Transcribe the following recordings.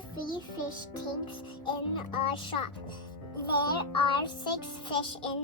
are 3 fish tanks in a shop. There are 6 fish in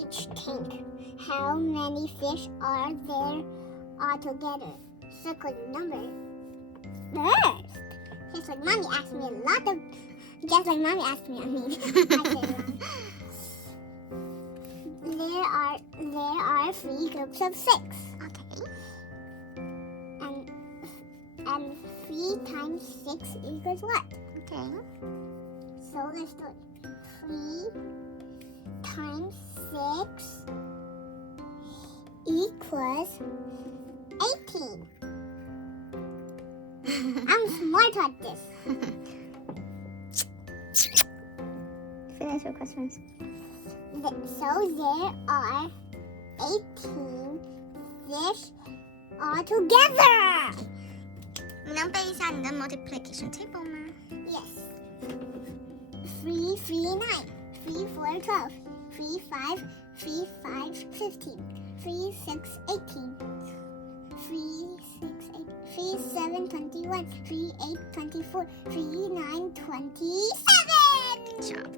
each tank. How many fish are there altogether? Circle the number. First. Just like Mommy asked me Just like Mommy asked me, I said there are 3 groups of 6. Okay. And 3 times 6 equals what? Okay. So let's do it. 3 times 6 equals 18. I'm smart at this. Finish your questions. So there are 18 fish altogether. 你能背一下你的 multiplication table 吗？ Yes. 3, 3, 9. 3, 4, 12. 3, 5, 3, 5, 15. 3, 6, 18. 3, 6, 8. 3, 7, 21. 3, 8, 24. 3, 9, 27. Good job.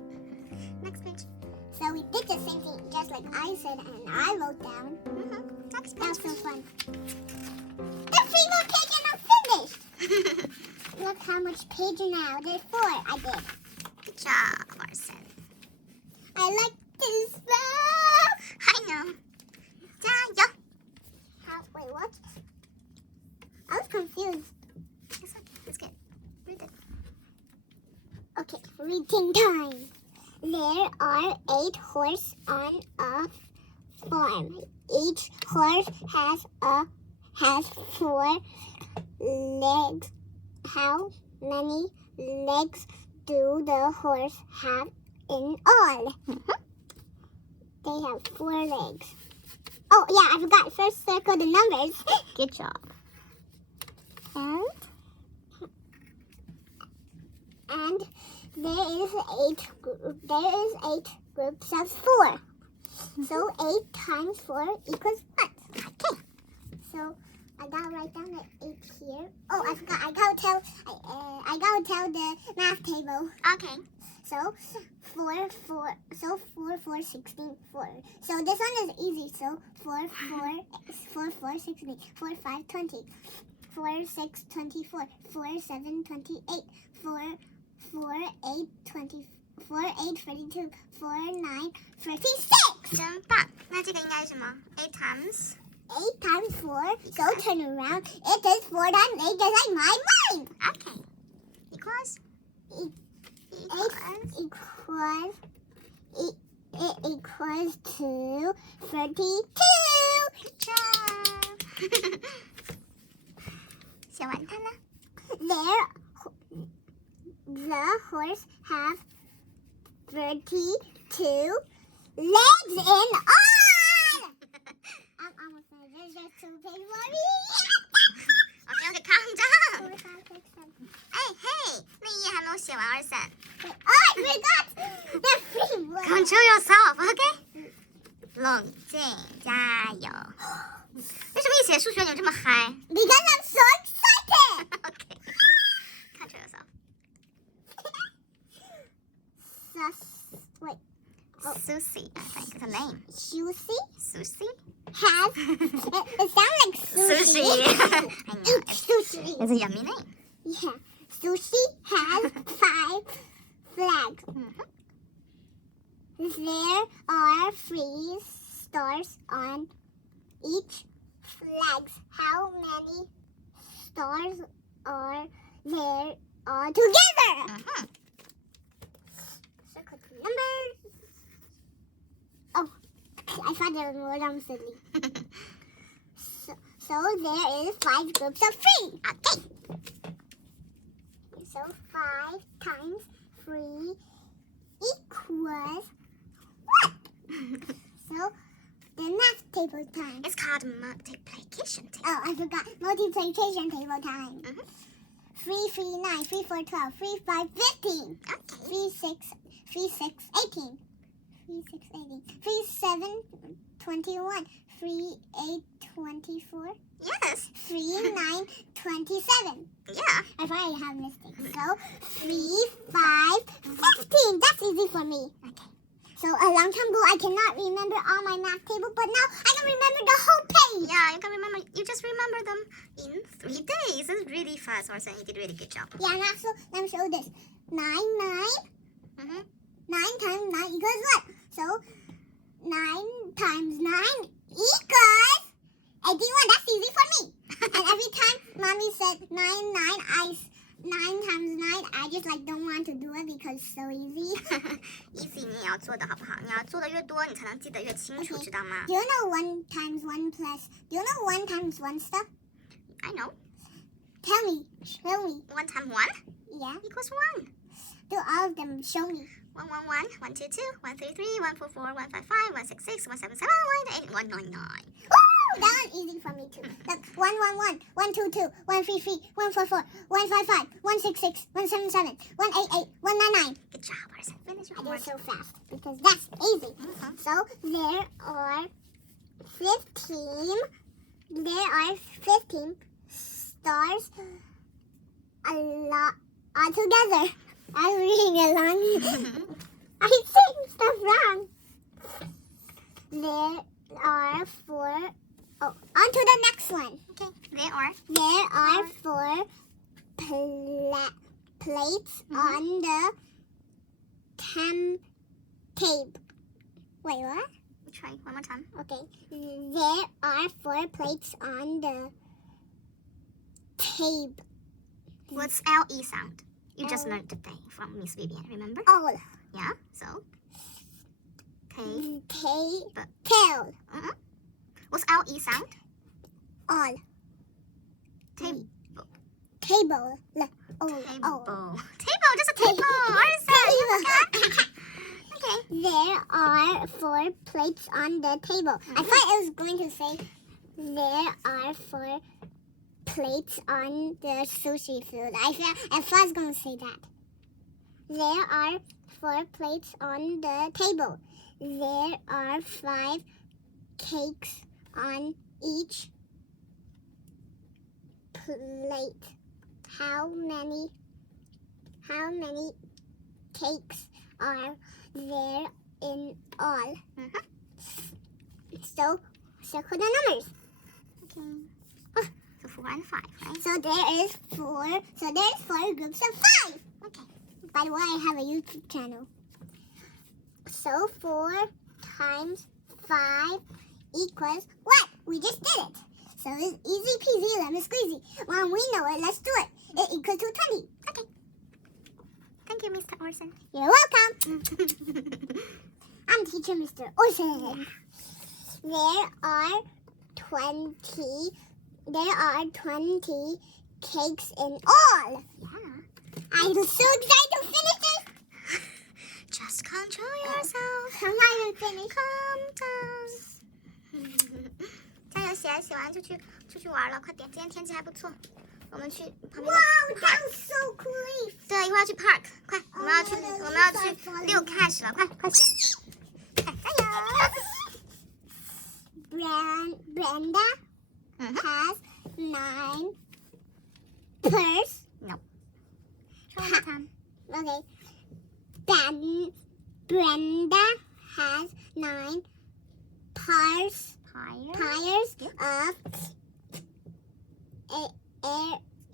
Next page. So we did the same thing, just like I said, and I wrote down. Next That was page. so fun. The 3 more page and I'm finished. Look how much page now. There's 4. I did. Good job, Orsen. I like this stuff. I know. 加油. Wait, what? I was confused. It's good. Read it. Okay, reading time. There are 8 horses on a farm. Each horse has 4 legs. How many legs do the horse have in all? They have 4 legs. Oh yeah, I forgot. First circle the numbers. Good job. And there is 8 groups of 4. So 8 times 4 equals what? Okay. So I gotta write down the 8 here. Oh, I forgot. I gotta tell the math table. Okay. So 4, 16, 4. So this one is easy. So 4, 16, 4, 5, 20. 4, 6, 24. 4, 7, 28. 4, 8, 20. 4, 8, 32. 4, 9, 36. 真棒。那这个应该是什么 ？8 times 8 times 4. So turn around. It is 4 times 8, just like my mind. Okay. Equals. 8 equals to 32. Good job. 写完它了。The horse have 32 legs in all. I'm almost finished. There's just 2 pages for me. Okay, calm down. 4, 5, 6, 7. 哎嘿，那一页还没有写完，Orsen。Oh, I forgot. The 3 more. Control yourself, okay? 冷静，加油。为什么一写数学你就这么嗨 Because I'm so excited.？Okay. Control yourself. Wait. Susie, I think is her name. Susie Susie? has. It sounds like sushi. I know. Eat sushi. It's a yummy name. Yeah. Sushi has 5 flags. There are 3 stars on each flag. How many stars are there altogether? Circle the numbers. Oh, I thought there was more. I'm silly. So there is 5 groups of 3. Okay. So 5 times 3 equals what? So the math table time. It's called multiplication table. Oh, I forgot. Multiplication table time. 3, 3, 9, 3, 4, 12, 3, 5, 15. Okay. 3, 6, 18. 3, 6, 18. 3, 7, 21. 3, 8, 24. Yes. 3, 9, 27. Yeah. I probably have mistakes. So 3, 5, 15. That's easy for me. Okay. So a long time ago, I cannot remember all my math table, but now I can remember the whole page. Yeah, you can remember. You just remember them in 3 days. It's really fast, Orsen. You did a really good job. Yeah, and also, let me show this. 9, 9. Mm-hmm. 9 times 9 equals what? So 9 times 9 equals 81. That's easy for me. And every time Mommy said 9 times 9, I just like don't want to do it because it's so easy. Easy，你也要做的好不好？你要做的越多，你才能记得越清楚， Okay. 知道吗 Do you know 1 times 1 plus? Do you know 1 times 1 stuff? ？I know. Tell me. Show me. 1 times 1 Yeah. equals 1. Do all of them. Show me. 1, 1, 1, 1, 2, 2, 1, 3, 3, 1, 4, 4, 1, 5, 5, 1, 6, 6, 1, 7, 7, 1, 8, 1, 9, 9. Woo! That one's easy for me too. Look, 1, 1, 1, 1, 2, 2, 1, 3, 3, 1, 4, 4, 1, 5, 5, 1, 6, 6, 1, 7, 7, 1, 8, 8, 1, 9, 9. Good job, Orsen. Finish your I do homework. it so fast because that's easy. Mhm. So there are 15. There are 15 stars all together. I'm reading along. I saying stuff wrong. There are 4. Oh, on to the next one. Okay. There There are 4 plates on the table. Wait, what? Try one more time. Okay. There are 4 plates on the table. What's LE sound? You just L. learned today from Miss Vivian, remember? All. Yeah, so. Okay. Tail. What's LE sound? All. Table. Table. Oh. Table. Table, just a table. Orsen. Okay. There are 4 plates on the table. I thought it was going to say there are 4 plates on the sushi food. I thought I was going to say that. There are 4 plates on the table. There are 5 cakes on each plate. How many cakes are there in all? So circle the numbers. Okay. So 4 and 5, right? So there is 4. So there's 4 groups of 5. Okay. By the way, I have a YouTube channel. So 4 times 5 equals what? We just did it. So it's easy peasy lemon squeezy. When we know it, let's do it. It equals to 20. Okay. Thank you, Mr. Orsen. You're welcome. I'm teacher Mr. Orsen. There are 20 cakes in all. Yeah. I'm so excited to finish this. Just control yourself. I'm not even finished. Calm down. 加油，写完就去玩了，快点！今天天气还不错，我们去旁边的 Wow, park。 that was so cool. 对，一会儿要去 park，快，我们要去遛开始了，快写，快加油！ Brenda has 9 purse. No. Try one more time. Okay. Brenda has 9 pairs of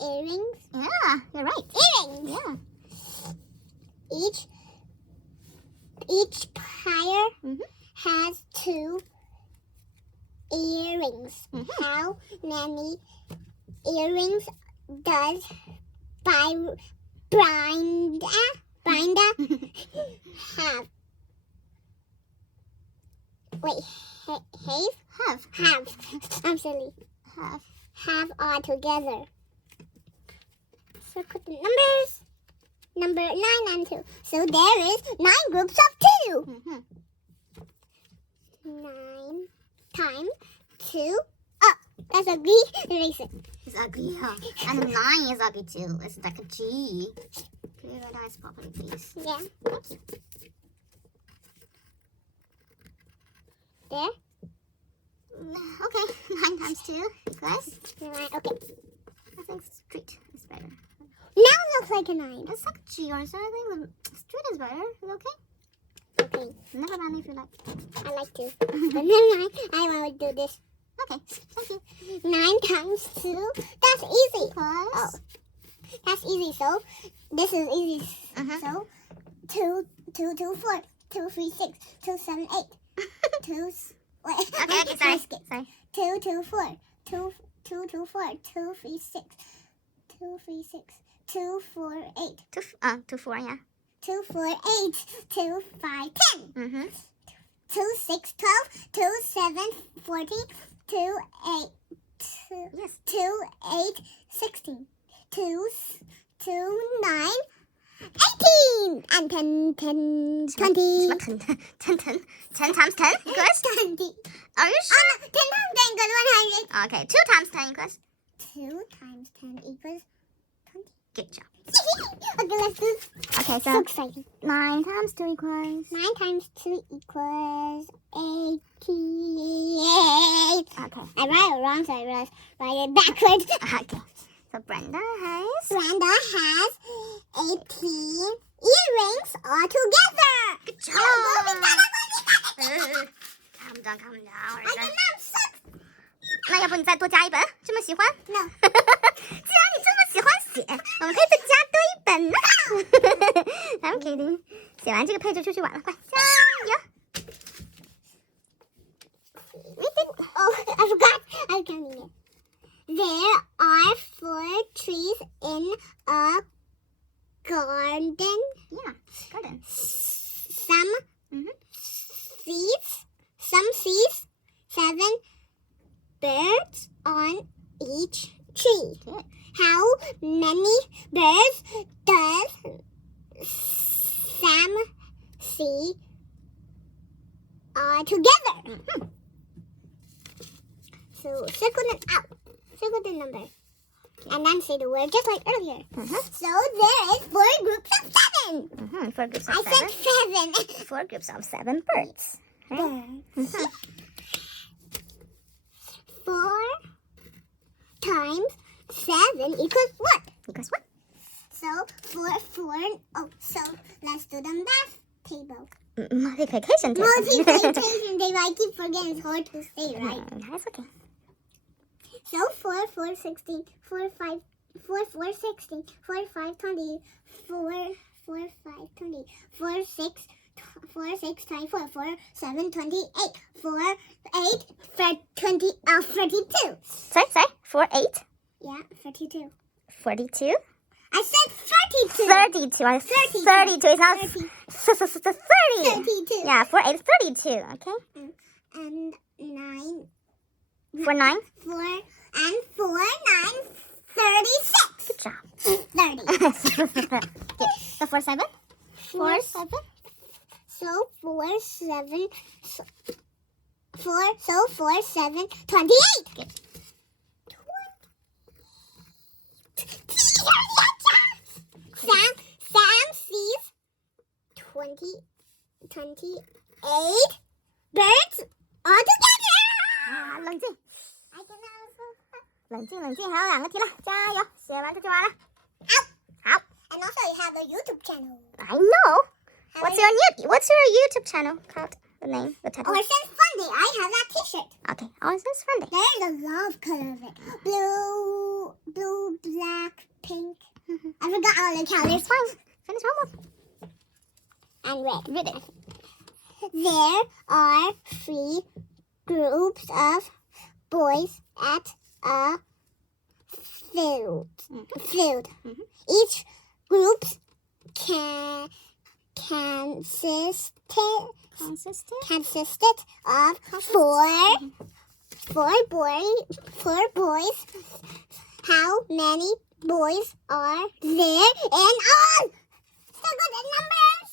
earrings. Yeah, you're right. Earrings. Yeah. Each pair Mhm. has 2 earrings. Mhm. How many earrings does Brenda have? Wait, have. I'm silly. Have all together. Circle the numbers. Number 9 and 2. So there is 9 groups of 2. Mhm. 9 times 2. Oh, that's ugly. Erase it. It's ugly, huh? And 9 is ugly too. It's like a G. Can you write this properly, please? Yeah. Thank you. There. Okay, 9 times 2 equals. 9. Okay. I think street is better. Now it looks like a 9. It's like G or so. I think the street is better. Is it okay? Okay. Never mind if you like. I like to. But never mind. I want to do this. Okay, thank you. 9 times 2. That's easy. Plus. Oh. That's easy. So this is easy. So 2, 2, 2, 4, 2, 3, 6, 2, 7, 8. 2. Wait. Okay, sorry. Sorry. 2, 2, 4. 2, 2, 2, 4. 2, 3, 6. 2, 3, 6. 2, 4, 8. 2, 4, yeah. 2, 4, 8. 2, 5, 10. 2, 6, 12. 2, 7, 14. 2, 8. 2, Yes. 2, 8, 16. 2, 9, 18. And 10, 10, 20. 10 times 10 equals? 20. Are you sure? Oh, no, 10 times 10 equals 100. Okay, 2 times 10 equals? 2 times 10 equals 20. Good job. Okay, let's do this. Okay, So so exciting. 9 times 2 equals? 9 times 2 equals 88. Okay. I write it wrong, so I write it backwards. Okay. So Brenda has? Brenda has 18 earrings all together. Good job. Calm down, calm down. I cannot suck. 那要不你再多加一本？这么喜欢？ No. 既然你这么喜欢写，我们可以再加多一本呢。I'm kidding。写完这个配就出去玩了，快加油！ Oh, I forgot. I'm counting it. There are 4 trees in a garden. Yeah, garden. Some seeds, 7 birds on each tree. Good. How many birds does Sam see together? So circle them out. Circle the number. And then say the word just like earlier. So there is 4 groups of 7. 4 groups of I 7. said 7. 4 groups of 7 birds. Right? 4 times 7 equals what? Equals what? So 4. Oh, so let's do the math table. Multiplication table. Multiplication table. I keep forgetting it's hard to say, right? That's okay. So 4, 4, 16, 4, 5, 4, 4, 16, 4, 5, 20, 4, 4, 5, 20, 4, 6, 4, 6, 24, 4, 7, 28, 4, 8, 20, 32. Sorry. 4, 8. Yeah, 32. 42. I said 32. 32. 32. It's not 30. 30. 32. Yeah, 4, 8, 32. Okay. And 9. 4, 9. 4 and 4, 9, 36. Good job. 30. Okay. So 4, 7. 4, 7. So 4, 7. 4, 7, 28. Good. Sam sees 28 birds all together. 冷静， I can also 冷静，还有2个题了，加油！写完出去玩了。 Ow. And also you have a YouTube channel. I know. What's your YouTube channel called? The name, the title. Orsen Funday. I have that t-shirt. Okay. Orsen's Funday. There's a lot of color of it. Blue, black, pink. I forgot all the colors. It's fine. Finish homework. And red. There are 3 groups of boys at a field. Each group consisted of 4 boys. How many boys are there in all? So good at numbers.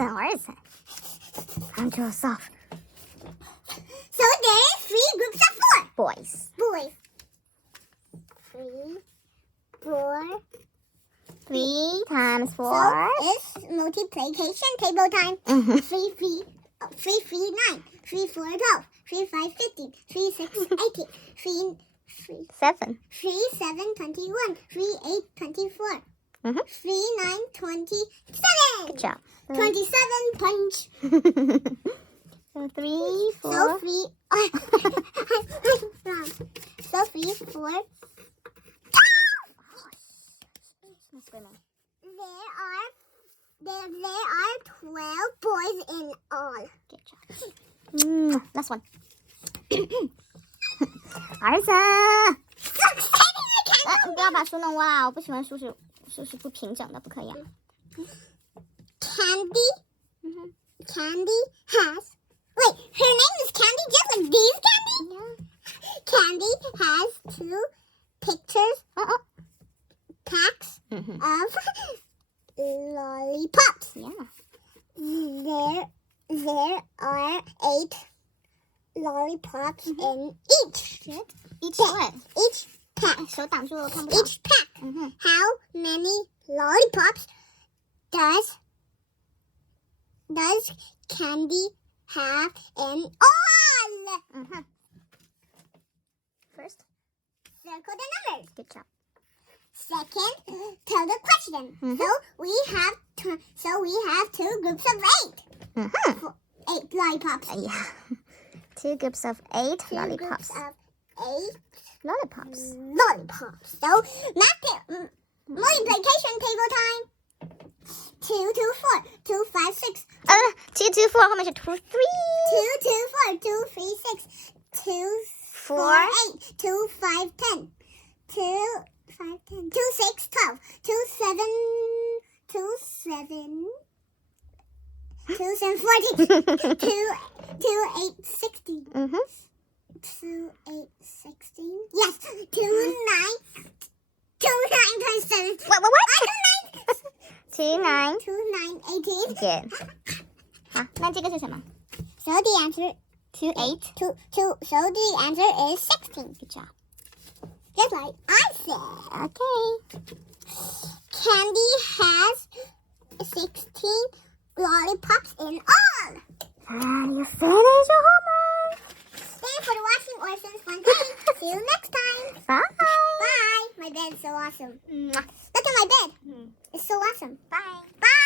Orsen. Come to yourself. So there is 3 groups of 4. Boys. 3, 4. 3 times 4. So it's multiplication table time. 3, 3. 3, 3, 9. 3, 4, 12. 3, 5, 15. 3, 6, 18. 7. 3, 7, 21. 3, 8, 24. 3, 9, 27. Good job. 27 punch. So 3, 4. So 3. So 3, 4. No screaming. There are 12 boys in all. Good job. Last one.儿子，不要把书弄歪啊！我不喜欢书是不平整的，不可以啊。Candy has. Wait, her name is Candy, just like these Candy. Yeah. Candy has 2 pictures. Packs of lollipops. Yeah. There are 8 lollipops in each. Each what? Each pack. 手挡住了，看不到。 Each pack. How many lollipops does Candy have in all? First. Circle the numbers. Good job. Second, tell the question. So we have 2 groups of 8. 8 lollipops. Yeah. 2 groups of 8 2 lollipops. groups of 8 Lollipops. lollipops. So multiplication table time. 2, 2, 4. 2, 5, 6. 2, 2, 4，后面是 2, 3. 2, 2, 4. 2, 3, 6. 2, 4, 8. 2, 5, 10. 2, 5, 10. 2, 6, 12. 2, 7. 2, 7. 2, 7, 14. 2, 8, 16. 2, 8, 16. Yes. 2, 9. 2, 9 times 7. What? I do 9. 2, 9. 2, 9, 18. Good. 好，那这个是什么 So the answer ？2, 8. So the answer is 16. Good job. Just like I said. Okay. Candy has 16 lollipops in all. And you finish your homework. Thanks for watching Orsen's Funday. See you next time. Bye. Bye. My bed is so awesome. Mwah. Look at my bed. It's so awesome. Bye. Bye.